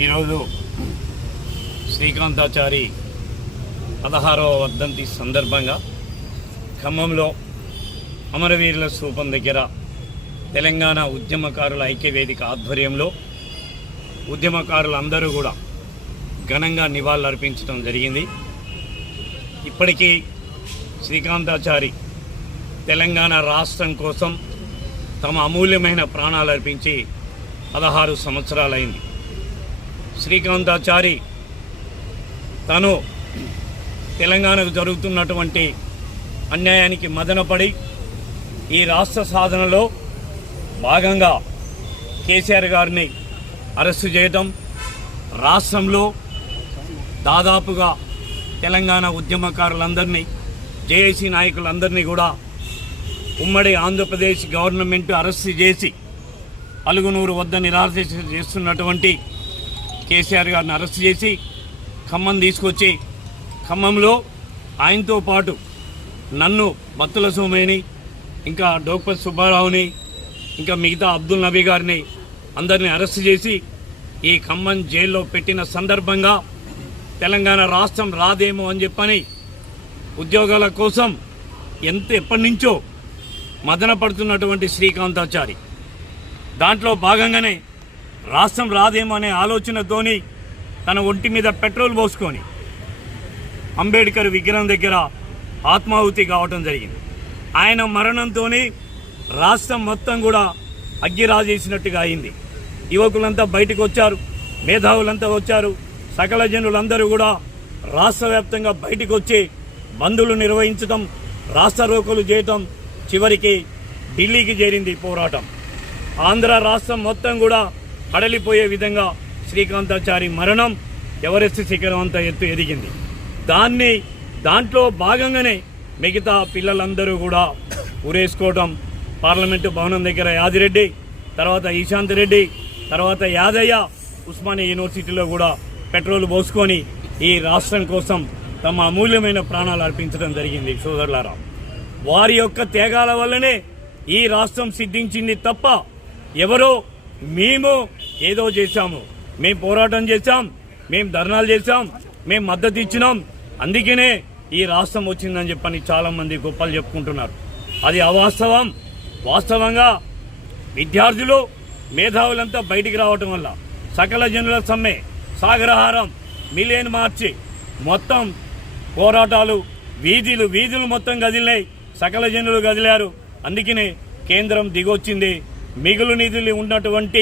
ఈరోజు శ్రీకాంతాచారి 16వ వర్ధంతి సందర్భంగా ఖమ్మంలో అమరవీరుల స్థూపం దగ్గర తెలంగాణ ఉద్యమకారుల ఐక్యవేదిక ఆధ్వర్యంలో ఉద్యమకారులందరూ కూడా ఘనంగా నివాళులర్పించడం జరిగింది. ఇప్పటికీ శ్రీకాంతాచారి తెలంగాణ రాష్ట్రం కోసం తమ అమూల్యమైన ప్రాణాలు అర్పించి 16 సంవత్సరాలైంది. శ్రీకాంతాచారి తను తెలంగాణకు జరుగుతున్నటువంటి అన్యాయానికి మదనపడి ఈ రాష్ట్ర సాధనలో భాగంగా కేసీఆర్ గారిని అరెస్టు చేయటం, రాష్ట్రంలో దాదాపుగా తెలంగాణ ఉద్యమకారులందరినీ, జేఏసీ నాయకులందరినీ కూడా ఉమ్మడి ఆంధ్రప్రదేశ్ గవర్నమెంట్ అరెస్టు చేసి అలుగునూరు వద్ద నిరాదీక్ష చేస్తున్నటువంటి కేసీఆర్ గారిని అరెస్టు చేసి ఖమ్మం తీసుకొచ్చి ఖమ్మంలో ఆయనతో పాటు నన్ను, బత్తుల సోమయ్యని, ఇంకా డోక్పతి సుబ్బారావుని, ఇంకా మిగతా అబ్దుల్ నబీ గారిని అందరినీ అరెస్టు చేసి ఈ ఖమ్మం జైల్లో పెట్టిన సందర్భంగా తెలంగాణ రాష్ట్రం రాదేమో అని చెప్పని ఉద్యోగాల కోసం ఎప్పటి నుంచో మదన పడుతున్నటువంటి శ్రీకాంతాచారి దాంట్లో భాగంగానే రాష్ట్రం రాదేమో అనే ఆలోచనతోని తన ఒంటి మీద పెట్రోల్ పోసుకొని అంబేద్కర్ విగ్రహం దగ్గర ఆత్మాహుతి కావటం జరిగింది. ఆయన మరణంతో రాష్ట్రం మొత్తం కూడా అగ్గిరాజేసినట్టుగా అయింది. యువకులంతా బయటకు వచ్చారు, మేధావులంతా వచ్చారు, సకల జనులందరూ కూడా రాష్ట్ర వ్యాప్తంగా బయటకు వచ్చి బంధులు నిర్వహించడం, రాస్తారోకోలు చేయటం, చివరికి ఢిల్లీకి చేరింది పోరాటం. ఆంధ్ర రాష్ట్రం మొత్తం కూడా హడలిపోయే విధంగా శ్రీకాంతాచారి మరణం ఎవరెస్ట్ శిఖరం అంతా ఎత్తు ఎదిగింది. దాంట్లో భాగంగానే మిగతా పిల్లలందరూ కూడా ఊరేసుకోవటం, పార్లమెంటు భవనం దగ్గర యాదిరెడ్డి, తర్వాత ఈశాంత్ రెడ్డి, తర్వాత యాదయ్య ఉస్మానియా యూనివర్సిటీలో కూడా పెట్రోల్ పోసుకొని ఈ రాష్ట్రం కోసం తమ అమూల్యమైన ప్రాణాలు అర్పించడం జరిగింది. సోదరులారా, వారి యొక్క త్యాగాల వల్లనే ఈ రాష్ట్రం సిద్ధించింది తప్ప ఎవరో మేము ఏదో చేశాము, మేము పోరాటం చేశాం, మేము ధర్నాలు చేశాం, మేము మద్దతు ఇచ్చినాం, అందుకనే ఈ రాష్ట్రం వచ్చిందని చెప్పని చాలా మంది గొప్పలు చెప్పుకుంటున్నారు. అది అవాస్తవం. వాస్తవంగా విద్యార్థులు, మేధావులంతా బయటికి రావటం వల్ల సకల జనుల సమ్మె, సాగరహారం, మిలియన్ మార్చి మొత్తం పోరాటాలు, వీధులు మొత్తం కదిలినాయి, సకల జనులు కదిలారు. అందుకనే కేంద్రం దిగొచ్చింది. మిగులు నిధులు ఉన్నటువంటి